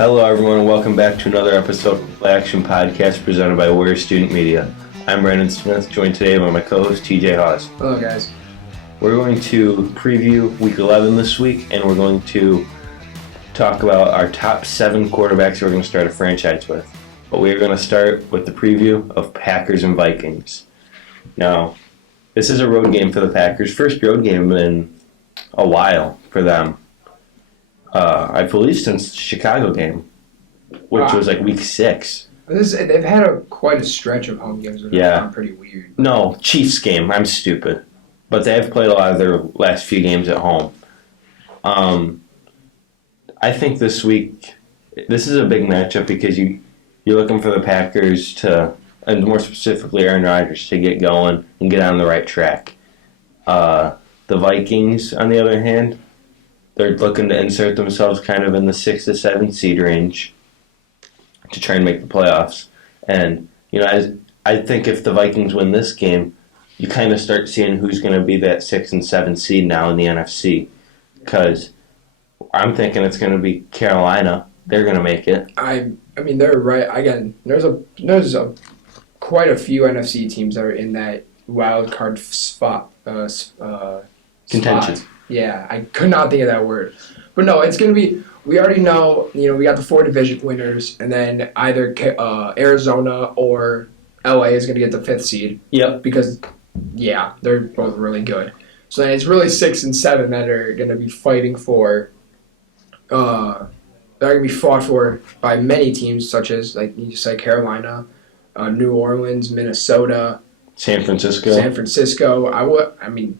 Hello, everyone, and welcome back to another episode of the Play Action Podcast presented by Warrior Student Media. I'm Brandon Smith, joined today by my co-host TJ Hawes. Hello, guys. We're going to preview Week 11 this week, and we're going to talk about our top 7 quarterbacks we're going to start a franchise with. But we are going to start with the preview of Packers and Vikings. Now, this is a road game for the Packers. First road game in a while for them. I believe since the Chicago game, which was like week 6. They've had quite a stretch of home games that have been pretty weird. No, Chiefs game. I'm stupid. But they have played a lot of their last few games at home. I think this week, this is a big matchup because you're looking for the Packers to, and more specifically Aaron Rodgers, to get going and get on the right track. The Vikings, on the other hand, they're looking to insert themselves kind of in the 6 to 7 seed range to try and make the playoffs. And, I think if the Vikings win this game, you kind of start seeing who's going to be that 6 and 7 seed now in the NFC. Because I'm thinking it's going to be Carolina. They're going to make it. I mean, they're right. Again, there's quite a few NFC teams that are in that wild card spot. Contention. Spot. Yeah, I could not think of that word. But no, it's going to be, we already know, we got the 4 division winners, and then either Arizona or LA is going to get the 5th seed. Yep. Because, they're both really good. So then it's really 6 and 7 that are going to be fighting for, they're going to be fought for by many teams, such as, like you said, Carolina, New Orleans, Minnesota, San Francisco.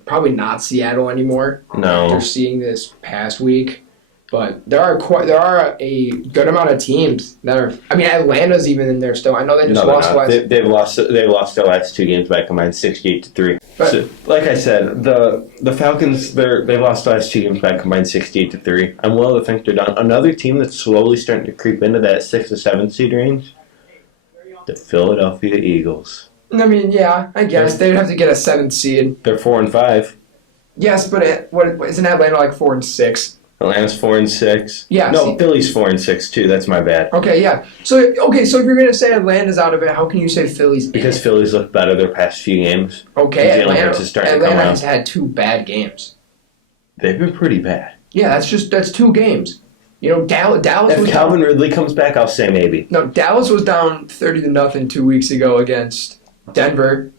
Probably not Seattle anymore. No. After seeing this past week, but there are a good amount of teams that are. I mean, Atlanta's even in there still. I know they just lost last. They've lost their last 2 games by a combined 68-3. So, like I said, the Falcons they've lost the last 2 games by a combined 68-3. I'm willing to think they're done. Another team that's slowly starting to creep into that 6 to 7 seed range. The Philadelphia Eagles. I mean, I guess they'd have to get a 7th seed. They're 4-5. Yes, but isn't Atlanta like 4-6? Atlanta's 4-6. Yeah. No, Philly's 4-6 too. That's my bad. Okay, yeah. So if you're gonna say Atlanta's out of it, how can you say Philly's in because it? Philly's looked better their past few games. Okay, Atlanta has had 2 bad games. They've been pretty bad. Yeah, that's 2 games. Dallas. If Calvin Ridley comes back, I'll say maybe. No, Dallas was down 30-0 2 weeks ago against Denver,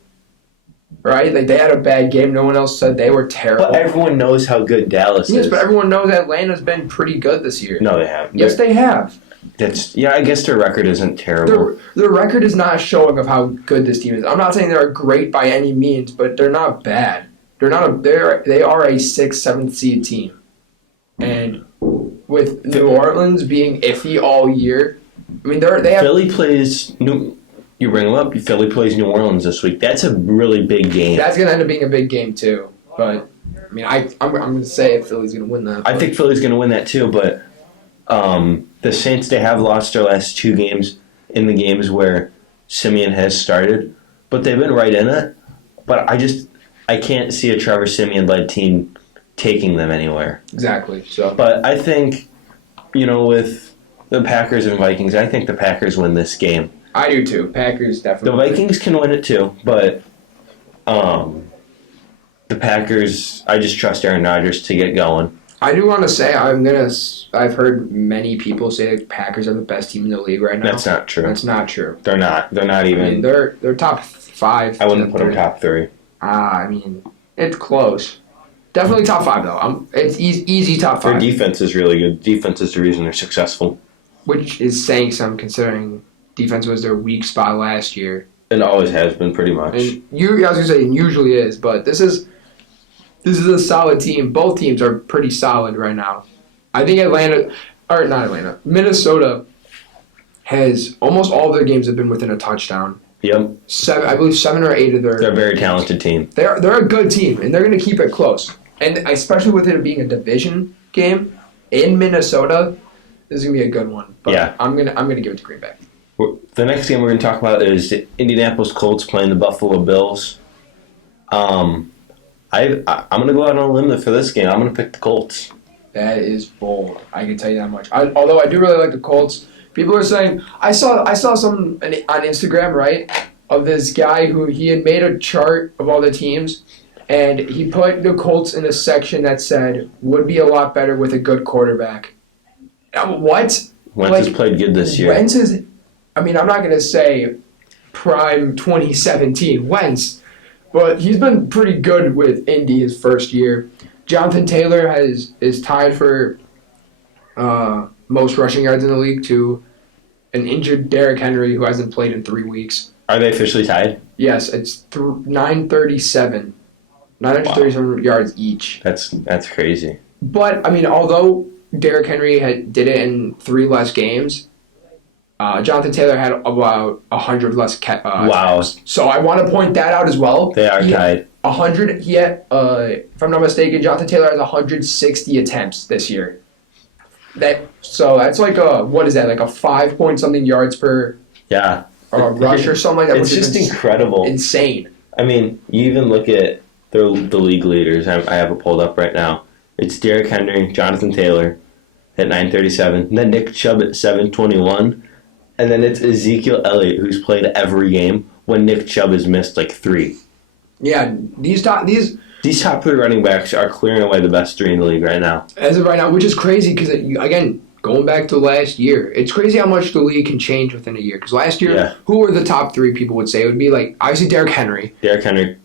right? Like, they had a bad game. No one else said they were terrible. But everyone knows how good Dallas is. Yes, but everyone knows Atlanta's been pretty good this year. No, they haven't. Yes, they have. I guess their record isn't terrible. Their record is not showing of how good this team is. I'm not saying they're great by any means, but they're not bad. They are a 6th, 7th seed team. And with New Orleans being iffy all year, I mean, they have... Philly plays... You bring them up. Philly plays New Orleans this week. That's a really big game. That's going to end up being a big game, too. But, I mean, I'm going to say if Philly's going to win that. I think Philly's going to win that, too. But the Saints, they have lost their last 2 games in the games where Simeon has started. But they've been right in it. But I can't see a Trevor Simeon-led team taking them anywhere. Exactly. So, but I think, with the Packers and Vikings, I think the Packers win this game. I do too. Packers definitely. The Vikings can win it too, but the Packers, I just trust Aaron Rodgers to get going. I do want to say I've heard many people say the Packers are the best team in the league right now. That's not true. That's not true. They're not. They're not even. I mean, they're top 5. I wouldn't put them top 3. I mean, it's close. Definitely top 5 though. It's easy top 5. Their defense is really good. Defense is the reason they're successful. Which is saying something considering defense was their weak spot last year. It always has been, pretty much. And I was gonna say, it usually is, but this is a solid team. Both teams are pretty solid right now. I think Minnesota has almost all of their games have been within a touchdown. Yep. 7 or 8 of their. They're a very talented team. They're a good team, and they're gonna keep it close. And especially with it being a division game in Minnesota, this is gonna be a good one. But yeah. I'm gonna give it to Green Bay. The next game we're going to talk about is the Indianapolis Colts playing the Buffalo Bills. I'm going to go out on a limb for this game. I'm going to pick the Colts. That is bold. I can tell you that much. Although I do really like the Colts. People are saying I saw some on Instagram, right, of this guy who he had made a chart of all the teams, and he put the Colts in a section that said would be a lot better with a good quarterback. What? Wentz has played good this year. Wentz is. I mean, I'm not gonna say prime 2017 Wentz, but he's been pretty good with Indy his first year. Jonathan Taylor is tied for most rushing yards in the league to an injured Derrick Henry who hasn't played in 3 weeks. Are they officially tied? Yes, it's 937. 937 yards each. That's crazy. But, I mean, although Derrick Henry did it in 3 less games, Jonathan Taylor had about 100 less wow. attempts. So I want to point that out as well. They are tied. 100. He had, if I'm not mistaken, Jonathan Taylor has 160 attempts this year. So that's like what is that? Like a 5-point-something yards per rush or something like that. It's just incredible. Insane. I mean, you even look at the league leaders. I have it pulled up right now. It's Derrick Henry, Jonathan Taylor at 937, and then Nick Chubb at 721, and then it's Ezekiel Elliott who's played every game when Nick Chubb has missed like 3. Yeah, these top 3 running backs are clearing away the best 3 in the league right now. As of right now, which is crazy because, again, going back to last year, it's crazy how much the league can change within a year. Because last year, who were the top 3 people would say? It would be like, obviously, Derrick Henry.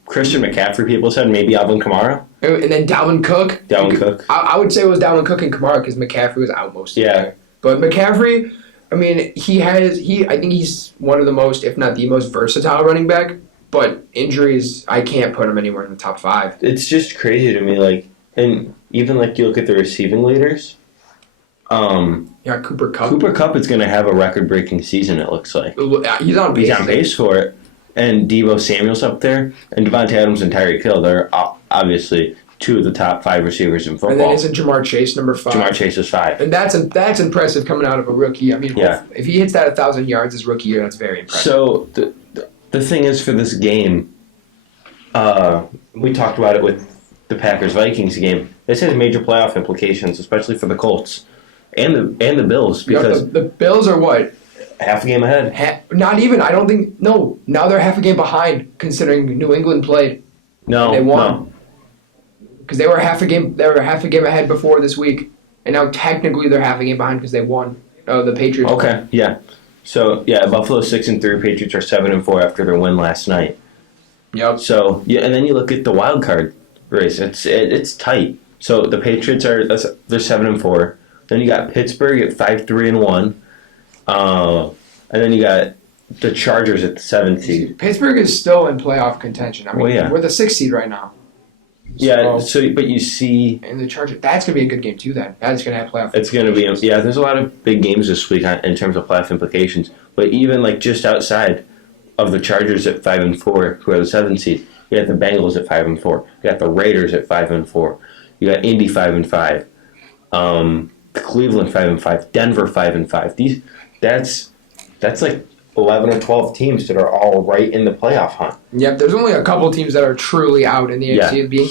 Christian McCaffrey, people said, maybe Alvin Kamara. And then Dalvin Cook. Cook. I would say it was Dalvin Cook and Kamara because McCaffrey was out most of the year. Yeah. But McCaffrey, I mean, I think he's one of the most, if not the most versatile running back. But injuries, I can't put him anywhere in the top 5. It's just crazy to me, like, and even like you look at the receiving leaders. Cooper Kupp. Cooper Kupp is going to have a record-breaking season. It looks like he's on pace. He's on pace for it, and Deebo Samuel's up there, and Devontae Adams and Tyreek Hill. They're obviously 2 of the top 5 receivers in football. And then isn't Jamar Chase number 5? Jamar Chase is 5, and that's impressive coming out of a rookie. I mean, if he hits that 1,000 yards his rookie year, that's very impressive. So the thing is, for this game, we talked about it with the Packers-Vikings game. This has major playoff implications, especially for the Colts and the Bills, because the Bills are what? Half a game ahead. Not even. I don't think. No. Now they're half a game behind, considering New England played. No, they won because they were half a game. They were half a game ahead before this week, and now technically they're half a game behind because they won. The Patriots. Okay. Yeah. So Buffalo's 6-3. Patriots are 7-4 after their win last night. Yep. So and then you look at the wild card race. It's tight. So the Patriots they're 7-4. Then you got Pittsburgh at 5-3-1. And then you got the Chargers at the 7th seed. Pittsburgh is still in playoff contention. I mean, we're the 6th seed right now. But you see... And the Chargers, that's going to be a good game too then. That's going to have playoff It's going to be... Yeah, there's a lot of big games this week in terms of playoff implications. But even like just outside of the Chargers at 5-4, who are the 7th seed, you got the Bengals at 5-4. You got the Raiders at 5-4. You got Indy 5-5. Cleveland 5-5. Denver 5-5. That's like 11 or 12 teams that are all right in the playoff hunt. Yep, there's only a couple teams that are truly out in the AFC. Being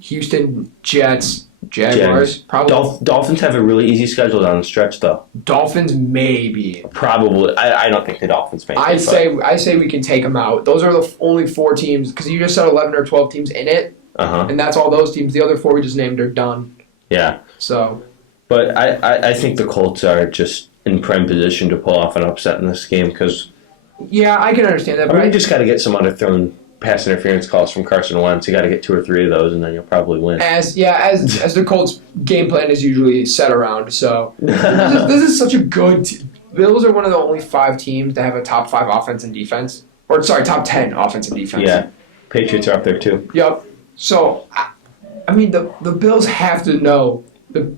Houston, Jets, Jaguars. Probably. Dolphins have a really easy schedule down the stretch, though. Dolphins maybe. Probably. I don't think the Dolphins make it. I say we can take them out. Those are the only 4 teams, because you just said 11 or 12 teams in it, and that's all those teams. The other 4 we just named are done. Yeah. So. But I think the Colts are just in prime position to pull off an upset in this game because... Yeah, I can understand that. But you just got to get some underthrown pass interference calls from Carson Wentz. You got to get 2 or 3 of those, and then you'll probably win. As the Colts' game plan is usually set around. So this is such a good... Bills are one of the only 5 teams that have a top 5 offense and defense. Or, sorry, top 10 offense and defense. Yeah. Patriots are up there, too. Yep. So, I mean, the Bills have to know...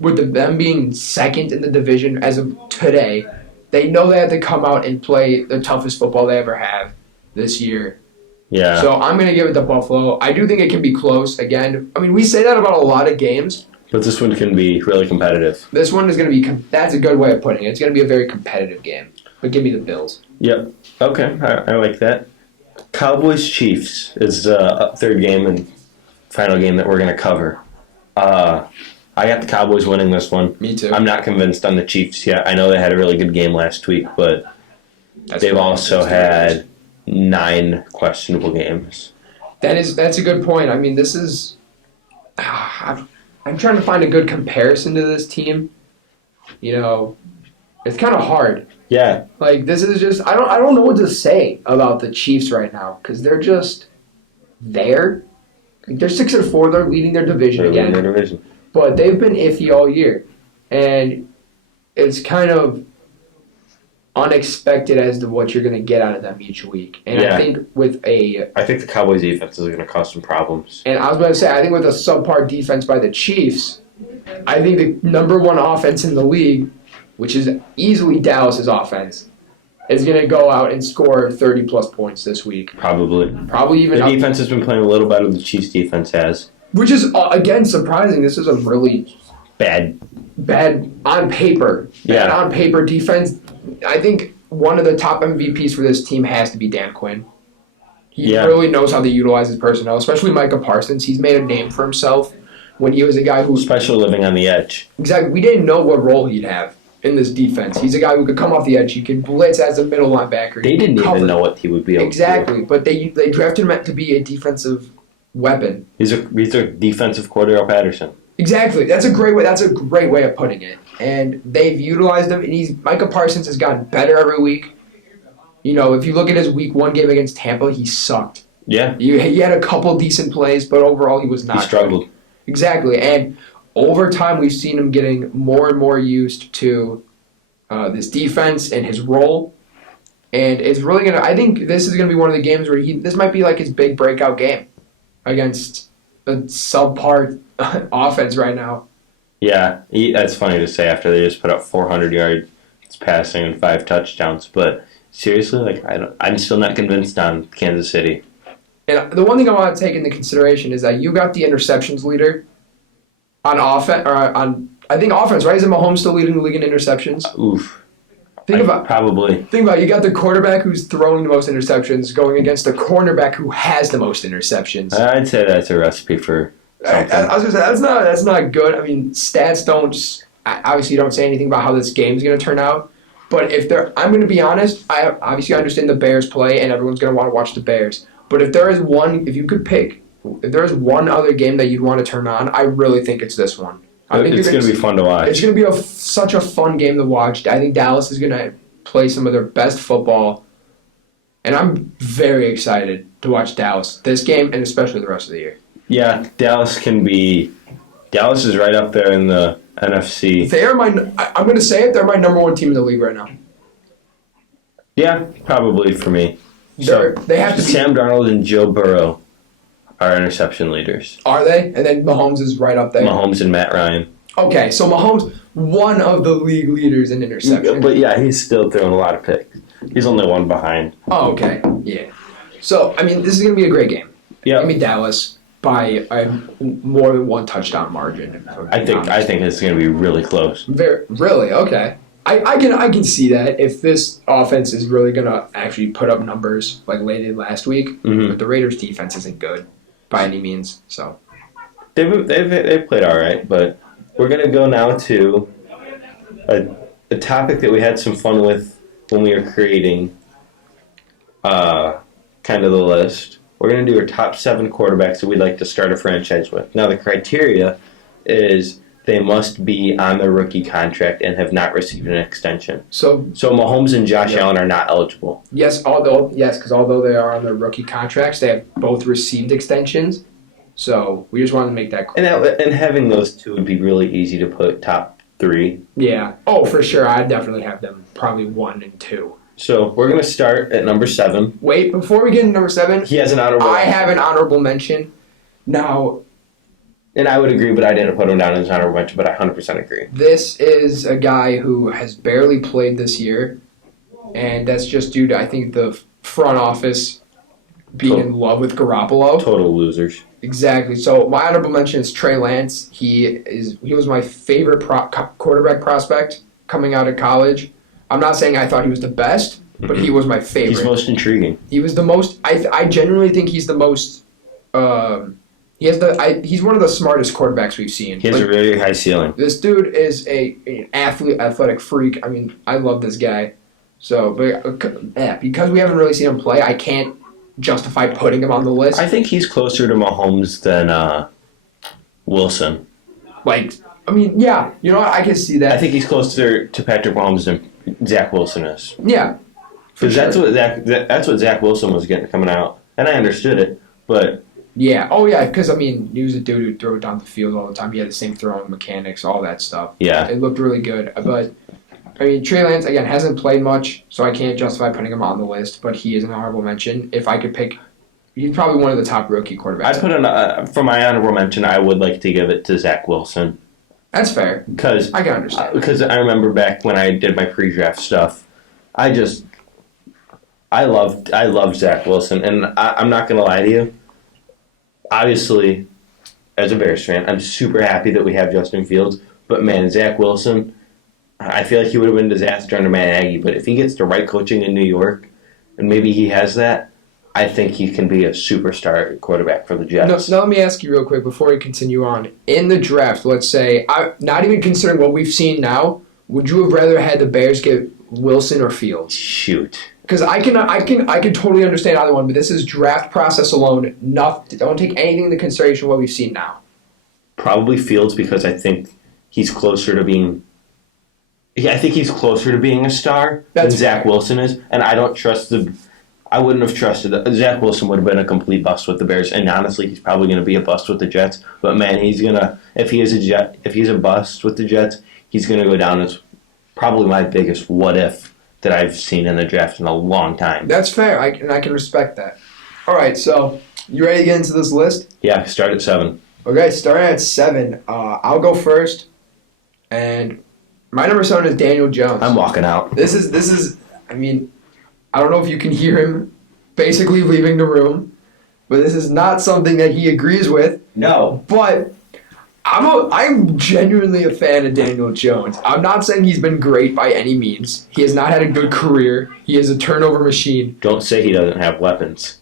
With them being second in the division as of today, they know they have to come out and play the toughest football they ever have this year. Yeah. So I'm going to give it to Buffalo. I do think it can be close again. I mean, we say that about a lot of games. But this one can be really competitive. This one is going to be, that's a good way of putting it. It's going to be a very competitive game. But give me the Bills. Yep. Okay. I like that. Cowboys-Chiefs is the 3rd game and final game that we're going to cover. I got the Cowboys winning this one. Me too. I'm not convinced on the Chiefs yet. I know they had a really good game last week, but they've also had 9 questionable games. That's a good point. I mean, this is. I'm trying to find a good comparison to this team. It's kind of hard. Yeah. Like, this is just I don't know what to say about the Chiefs right now because they're just there. Like, they're 6-4. They're leading their division again. But they've been iffy all year, and it's kind of unexpected as to what you're going to get out of them each week. And I think I think the Cowboys' defense is going to cause some problems. And I was going to say, I think with a subpar defense by the Chiefs, I think the number one offense in the league, which is easily Dallas's offense, is going to go out and score 30-plus points this week. Probably even. The defense has been playing a little better than the Chiefs' defense has. Which is, again, surprising. This is a really bad on paper. Bad on paper defense. I think one of the top MVPs for this team has to be Dan Quinn. He really knows how to utilize his personnel, especially Micah Parsons. He's made a name for himself when he was a guy who... Especially living on the edge. Exactly. We didn't know what role he'd have in this defense. He's a guy who could come off the edge. He could blitz as a middle linebacker. They didn't even know what he would be able to do. Exactly. But they drafted him to be a defensive weapon. He's a defensive Cordero Patterson. Exactly. That's a great way of putting it. And they've utilized him. And Micah Parsons has gotten better every week. If you look at his week 1 game against Tampa, he sucked. Yeah. He had a couple decent plays, but overall he was not. He struggled. Good. Exactly. And over time, we've seen him getting more and more used to this defense and his role. And it's really I think this is going to be one of the games where this might be like his big breakout game against a subpar offense right now. Yeah, that's funny to say after they just put up 400 yards passing and 5 touchdowns. But seriously, I'm still not convinced on Kansas City. And the one thing I want to take into consideration is that you got the interceptions leader on offense, I think offense, right? Isn't Mahomes still leading the league in interceptions? Oof. Probably. Think about it. You got the quarterback who's throwing the most interceptions going against the cornerback who has the most interceptions. I'd say that's a recipe for something. I was going to say, that's not good. I mean, stats don't say anything about how this game's going to turn out. But I'm going to be honest, I obviously understand the Bears play and everyone's going to want to watch the Bears. But if there is one other game that you'd want to turn on, I really think it's this one. I think it's going to be fun to watch. It's going to be such a fun game to watch. I think Dallas is going to play some of their best football. And I'm very excited to watch Dallas this game and especially the rest of the year. Yeah, Dallas is right up there in the NFC. I'm going to say it, they're my number 1 team in the league right now. Yeah, probably for me. They have to be. Sam Darnold and Joe Burrow are interception leaders. Are they? And then Mahomes is right up there. Mahomes and Matt Ryan. Okay, so Mahomes, one of the league leaders in interception. But yeah, he's still throwing a lot of picks. He's only 1 behind. Oh, okay. Yeah. So, I mean, this is going to be a great game. Yeah. Give me Dallas by a more than 1 touchdown margin. I think it's going to be really close. Really? Okay. I can see that if this offense is really going to actually put up numbers like they did last week, but the Raiders' defense isn't good by any means. So they've played all right, but we're going to go now to a topic that we had some fun with when we were creating kind of the list. We're going to do our top 7 quarterbacks that we'd like to start a franchise with. Now, the criteria is they must be on their rookie contract and have not received an extension. So Mahomes and Josh Allen are not eligible. Yes, because although they are on their rookie contracts, they have both received extensions. So we just wanted to make that clear. And having those 2 would be really easy to put top 3. Yeah. Oh, for sure. I'd definitely have them probably 1 and 2. So we're going to start at number 7. Wait, before we get into number 7, he has an honorable. I have an honorable mention. Now, and I would agree, but I didn't put him down as an honorable mention, but I 100% agree. This is a guy who has barely played this year, and that's just due to, I think, the front office being in love with Garoppolo. Total losers. Exactly. So my honorable mention is Trey Lance. He was my favorite quarterback prospect coming out of college. I'm not saying I thought he was the best, but he was my favorite. He's most intriguing. He was the most. I genuinely think he's the most He's one of the smartest quarterbacks we've seen. He has a really high ceiling. This dude is an athletic freak. I mean, I love this guy. So, but because we haven't really seen him play, I can't justify putting him on the list. I think he's closer to Mahomes than Wilson. I mean, yeah, you know what? I can see that. I think he's closer to Patrick Mahomes than Zach Wilson is. Yeah, because that's what Zach Wilson was getting coming out, and I understood it, but yeah, oh yeah, because I mean, he was a dude who'd throw it down the field all the time. He had the same throwing mechanics, all that stuff. Yeah, it looked really good. But I mean, Trey Lance again hasn't played much, so I can't justify putting him on the list. But he is an honorable mention. If I could pick, he's probably one of the top rookie quarterbacks. I put for my honorable mention. I would like to give it to Zach Wilson. That's fair. Because I can understand. Because I remember back when I did my pre-draft stuff, I loved Zach Wilson, and I'm not gonna lie to you. Obviously, as a Bears fan, I'm super happy that we have Justin Fields. But man, Zach Wilson, I feel like he would have been a disaster under Matt Nagy. But if he gets the right coaching in New York, and maybe he has that, I think he can be a superstar quarterback for the Jets. Now let me ask you real quick before we continue on. In the draft, let's say, not even considering what we've seen now, would you have rather had the Bears get Wilson or Fields? Shoot. Because I can totally understand either one, but this is draft process alone. Don't take anything into consideration what we've seen now. Probably Fields because I think he's closer to being. I think he's closer to being a star than Zach Wilson is, and I don't trust I wouldn't have trusted that. Zach Wilson would have been a complete bust with the Bears, and honestly, he's probably going to be a bust with the Jets. But man, he's gonna if he's a bust with the Jets, he's going to go down as probably my biggest what if that I've seen in the draft in a long time. That's fair, and I can respect that. All right, so you ready to get into this list? Yeah, start at 7. Okay, starting at 7, I'll go first, and my number 7 is Daniel Jones. I'm walking out. This is. I mean, I don't know if you can hear him basically leaving the room, but this is not something that he agrees with. No. But I'm genuinely a fan of Daniel Jones. I'm not saying he's been great by any means. He has not had a good career. He is a turnover machine. Don't say he doesn't have weapons.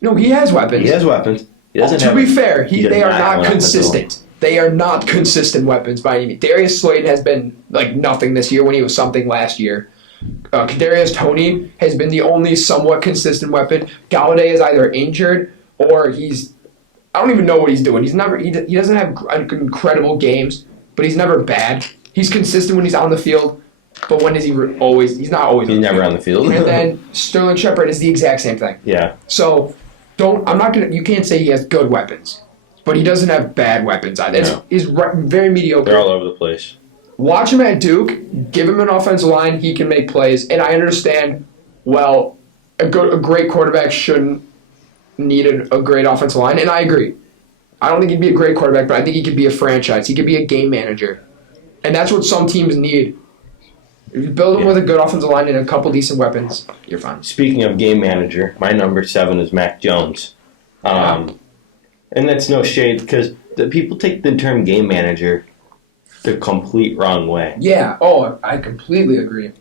No, he has weapons. He has weapons. He doesn't to have be fair, they are not not consistent. They are not consistent weapons by any means. Darius Slayton has been like nothing this year when he was something last year. Kadarius Toney has been the only somewhat consistent weapon. Galladay is either injured or I don't even know what he's doing. He doesn't have incredible games, but he's never bad. He's consistent when he's on the field, but when is he always? He's not always. He's never on the field. And then Sterling Shepard is the exact same thing. Yeah. So you can't say he has good weapons, but he doesn't have bad weapons either. No. He's very mediocre. They're all over the place. Watch him at Duke, give him an offensive line, he can make plays. And I understand, well, a great quarterback shouldn't need a great offensive line, and I agree. I don't think he'd be a great quarterback, but I think he could be a franchise. He could be a game manager. And that's what some teams need. If you build him with a good offensive line and a couple decent weapons, you're fine. Speaking of game manager, my number 7 is Mack Jones. And that's no shade, because the people take the term game manager the complete wrong way. Yeah, I completely agree.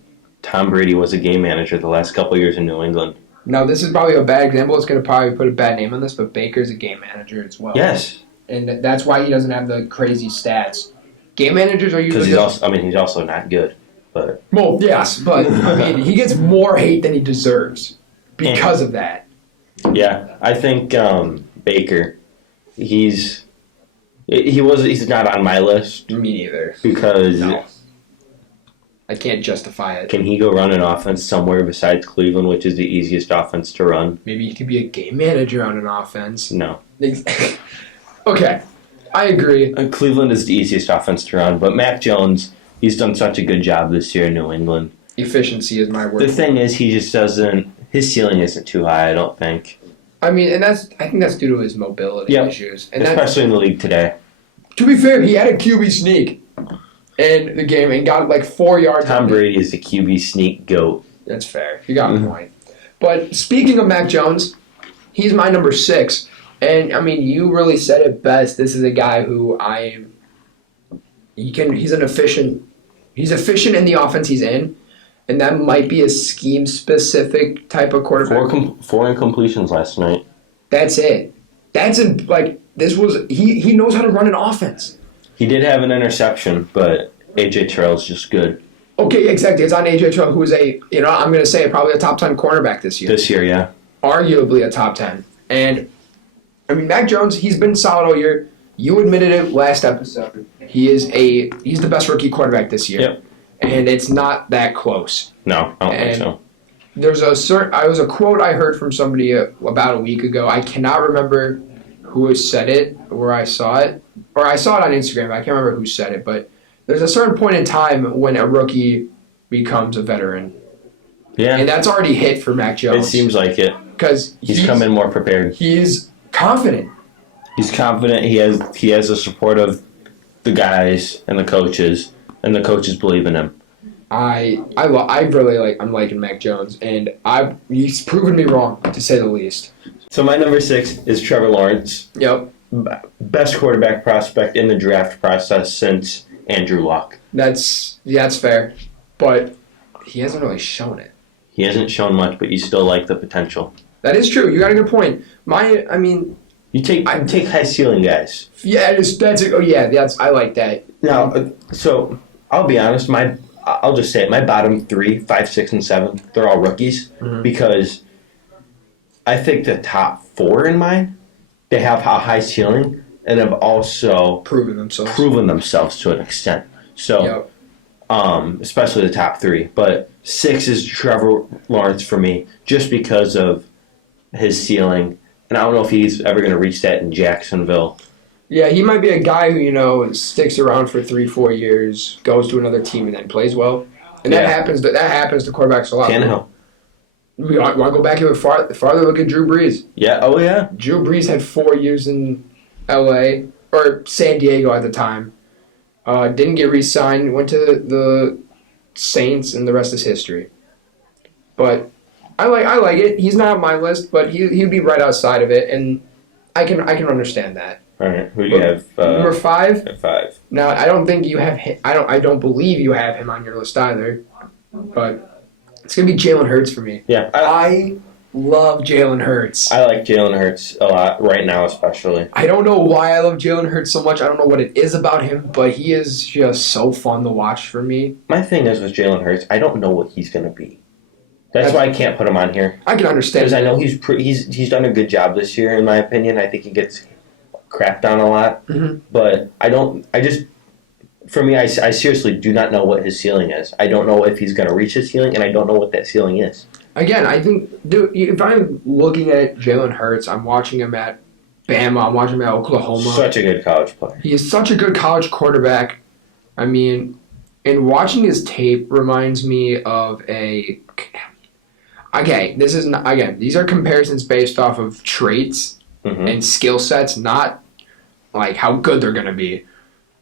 Tom Brady was a game manager the last couple of years in New England. Now, this is probably a bad example. It's going to probably put a bad name on this, but Baker's a game manager as well. Yes. And that's why he doesn't have the crazy stats. Game managers are usually... Because he's also not good. But well, yes, but I mean, he gets more hate than he deserves because of that. Yeah, I think Baker, he's not on my list. Me neither. Because I can't justify it. Can he go run an offense somewhere besides Cleveland, which is the easiest offense to run? Maybe he could be a game manager on an offense. No. Okay, I agree. Cleveland is the easiest offense to run, but Mack Jones, he's done such a good job this year in New England. Efficiency is my word. The thing is, he just doesn't. His ceiling isn't too high, I don't think. I mean, I think that's due to his mobility issues, and especially in the league today. To be fair, he had a QB sneak in the game and got like 4 yards. Tom Brady is the QB sneak GOAT. That's fair. You got a point. But speaking of Mack Jones, he's my number 6. And, I mean, you really said it best. This is a guy who he's efficient in the offense he's in. And that might be a scheme-specific type of quarterback. 4 incompletions last night. That's it. He knows how to run an offense. He did have an interception, but A.J. Terrell's just good. Okay, exactly. It's on A.J. Terrell, who is I'm going to say probably a top 10 cornerback this year. This year, yeah. Arguably a top 10. And, Mack Jones, he's been solid all year. You admitted it last episode. He's the best rookie quarterback this year. Yep. And it's not that close. No, I don't think so. There's a quote I heard from somebody about a week ago. I cannot remember who said it, where I saw it. Or I saw it on Instagram. I can't remember who said it. But there's a certain point in time when a rookie becomes a veteran. Yeah. And that's already hit for Mack Jones. It seems like it. Because he's come in more prepared. He's confident. He's confident. He has the support of the guys and the coaches believe in him. I'm liking Mack Jones, and he's proven me wrong, to say the least. So my number 6 is Trevor Lawrence. Yep. Best quarterback prospect in the draft process since Andrew Luck. That's fair, but he hasn't really shown it. He hasn't shown much, but you still like the potential. That is true. You got a good point. You take high ceiling guys. Yeah, I like that. Now, so I'll be honest. I'll just say it. My bottom 3, 5, 6, and 7, they're all rookies because I think the top 4 in mine, they have a high ceiling and have also proven themselves to an extent. So, especially the top 3, but 6 is Trevor Lawrence for me, just because of his ceiling. And I don't know if he's ever going to reach that in Jacksonville. Yeah, he might be a guy who, sticks around for 3-4 years, goes to another team, and then plays well. And that happens to quarterbacks a lot. Tannehill. We want to go back even farther, look at Drew Brees. Yeah, oh yeah. Drew Brees had 4 years in L.A., or San Diego at the time. Didn't get re-signed, went to the Saints, and the rest is history. But I like it. He's not on my list, but he'd be right outside of it, and I can understand that. All right, who do you have? Number 5. At 5. Now I don't think you have him. I don't believe you have him on your list either. But it's gonna be Jalen Hurts for me. Yeah, I love Jalen Hurts. I like Jalen Hurts a lot right now, especially. I don't know why I love Jalen Hurts so much. I don't know what it is about him, but he is just so fun to watch for me. My thing is with Jalen Hurts, I don't know what he's gonna be. That's why I can't put him on here. I can understand because I know he's done a good job this year, in my opinion. I think he gets crapped on a lot, but for me, I seriously do not know what his ceiling is. I don't know if he's going to reach his ceiling, and I don't know what that ceiling is. Again, I think, dude, if I'm looking at Jalen Hurts, I'm watching him at Bama, I'm watching him at Oklahoma. Such a good college player. He is such a good college quarterback. And watching his tape reminds me of a... Okay, these are comparisons based off of traits and skill sets, not like how good they're going to be.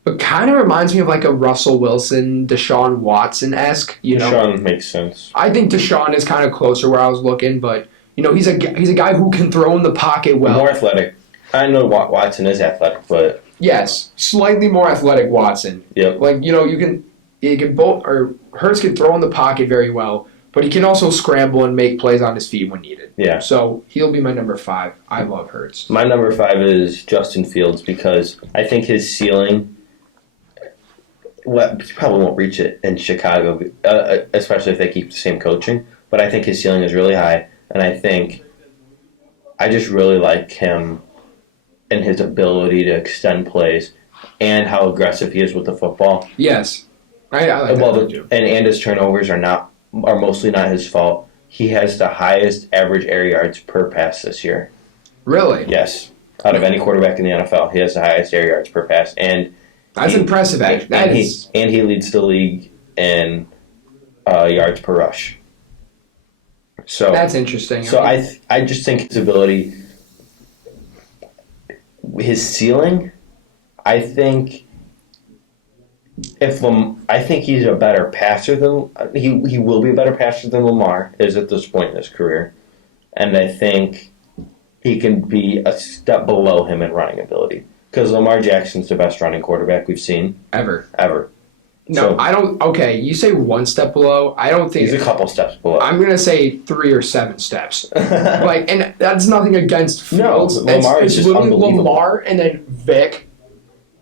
But kind of reminds me of like a Russell Wilson, Deshaun Watson-esque. Deshaun makes sense. I think Deshaun is kind of closer where I was looking, but he's a guy who can throw in the pocket well. More athletic. I know Watson is athletic, but yes, slightly more athletic Watson. Yep. Hurts can throw in the pocket very well, but he can also scramble and make plays on his feet when needed. Yeah. So he'll be my number 5. I love Hurts. My number 5 is Justin Fields because I think his ceiling, he probably won't reach it in Chicago, especially if they keep the same coaching. But I think his ceiling is really high, and I just really like him and his ability to extend plays and how aggressive he is with the football. Yes. I like that too. And his turnovers are mostly not his fault. He has the highest average air yards per pass this year. Really? Yes. Out of any quarterback in the NFL, he has the highest air yards per pass. And that's impressive, actually. And he leads the league in yards per rush. So that's interesting. So I just think his ability, his ceiling, I think he's a better passer than he will be a better passer than Lamar is at this point in his career, and I think he can be a step below him in running ability because Lamar Jackson's the best running quarterback we've seen ever. No, So- I don't. Okay, you say one step below. I don't think He's a couple steps below. I'm gonna say 3 or 7 steps. And that's nothing against Fields. No, Lamar is it's just literally unbelievable. Lamar and then Vic,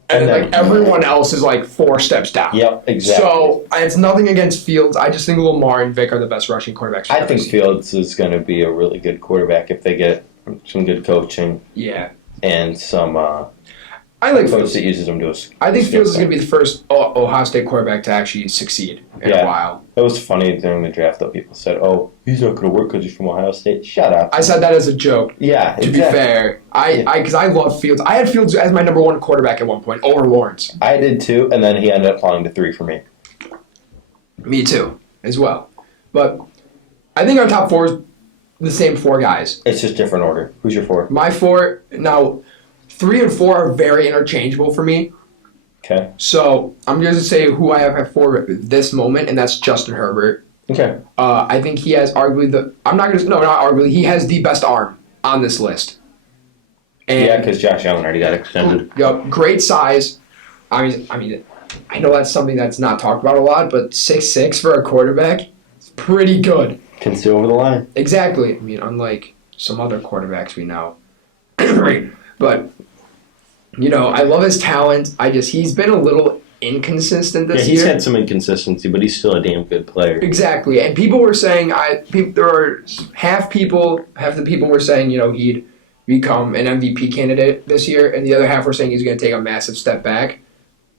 and And then then- everyone else is like 4 steps down. Yep, exactly. So it's nothing against Fields. I just think Lamar and Vic are the best rushing quarterbacks. I think Fields is going to be a really good quarterback if they get some good coaching Yeah, and some I like coach Fields. that uses them to. I think Fields is gonna be the first Ohio State quarterback to actually succeed in a while. It was funny during the draft though. People said, "Oh, he's not going to work because he's from Ohio State." Shut up. I said that as a joke. Yeah, To be fair, because I love Fields. I had Fields as my number 1 quarterback at one point over Lawrence. I did too, and then he ended up falling to 3 for me. Me too, as well. But I think our top 4 is the same 4 guys. It's just different order. Who's your 4? My 4 now, 3 and 4 are very interchangeable for me. Okay. So I'm going to say who I have at 4 at this moment, and that's Justin Herbert. Okay. I think he has arguably not arguably. He has the best arm on this list. And Yeah, because Josh Allen already got extended. Yep, great size. I mean, I know that's something that's not talked about a lot, but 6'6" for a quarterback is pretty good. Can see over the line. Exactly. I mean, unlike some other quarterbacks we know. Right. But, I love his talent. He's been a little inconsistent this He's year. had some inconsistency, but he's still a damn good player. Exactly. And people were saying, there are half the people were saying, he'd become an MVP candidate this year, and the other half were saying he's going to take a massive step back.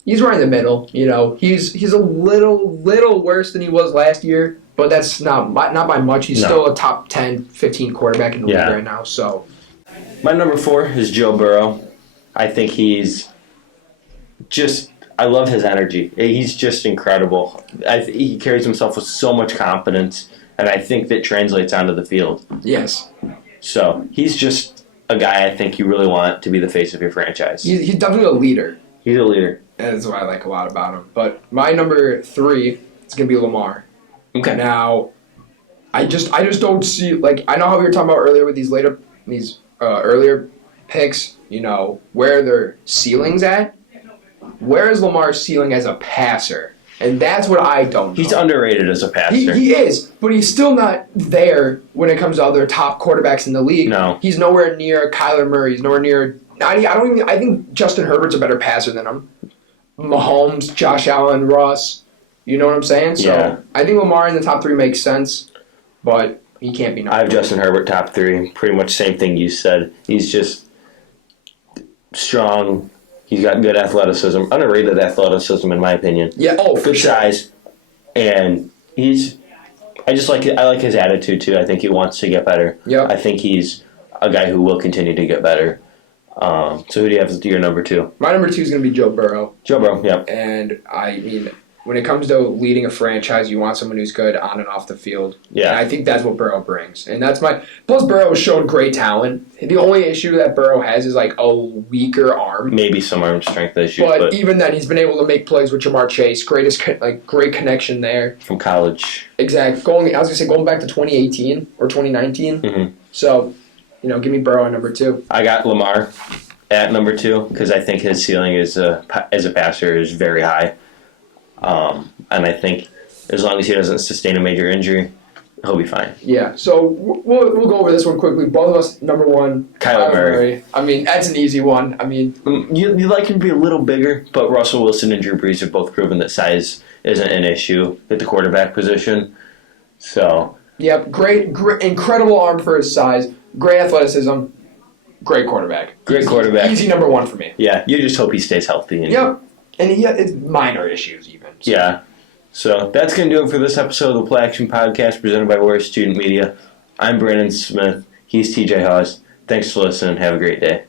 He's right in the middle. He's a little worse than he was last year, but that's not by much. He's still a top 10, 15 quarterback in the league right now. So, my number 4 is Joe Burrow. I think he's just. I love his energy. He's just incredible. He carries himself with so much confidence, and I think that translates onto the field. yes. So he's just a guy I think you really want to be the face of your franchise. He's definitely a leader. He's a leader. And that's what I like a lot about him. But my number 3 is going to be Lamar. Okay. Now, I just don't see, I know how we were talking about earlier with these earlier picks, where their ceiling's at. Where is Lamar's ceiling as a passer? And that's what I don't know. He's underrated as a passer. He is, but he's still not there when it comes to other top quarterbacks in the league. No. He's nowhere near Kyler Murray. He's nowhere near. I think Justin Herbert's a better passer than him. Mahomes, Josh Allen, Russ. You know what I'm saying? So Yeah. I think Lamar in the top 3 makes sense, but he can't be number I have 3. Justin Herbert top 3. Pretty much same thing you said. He's just strong. He's got good athleticism. Underrated athleticism, in my opinion. Yeah. Oh, for Good sure. size, and I like his attitude too. I think he wants to get better. Yeah. I think he's a guy who will continue to get better. So who do you have as your number 2? My number 2 is going to be Joe Burrow. Joe Burrow. Yep. And I mean, when it comes to leading a franchise, you want someone who's good on and off the field. Yeah. And I think that's what Burrow brings. And plus Burrow has shown great talent. The only issue that Burrow has is a weaker arm. Maybe some arm strength issues, But even then, he's been able to make plays with Jamar Chase. Great connection there. from college. Exactly. Going back to 2018 or 2019. Mhm. So, give me Burrow at number 2. I got Lamar at number 2 because I think his ceiling as a passer is very high. And I think as long as he doesn't sustain a major injury, he'll be fine. Yeah, so we'll go over this one quickly. Both of us, number 1, Kyler Murray. I mean, that's an easy one. I mean, You like him to be a little bigger, but Russell Wilson and Drew Brees have both proven that size isn't an issue at the quarterback position. So, yep, great, incredible arm for his size, great athleticism, great quarterback. Great quarterback. Easy number 1 for me. yeah, you just hope he stays healthy. Yep, and it's minor issues even. So. Yeah. So that's going to do it for this episode of the Play Action Podcast presented by Warrior Student Media. I'm Brandon Smith. He's TJ Hawes. Thanks for listening. Have a great day.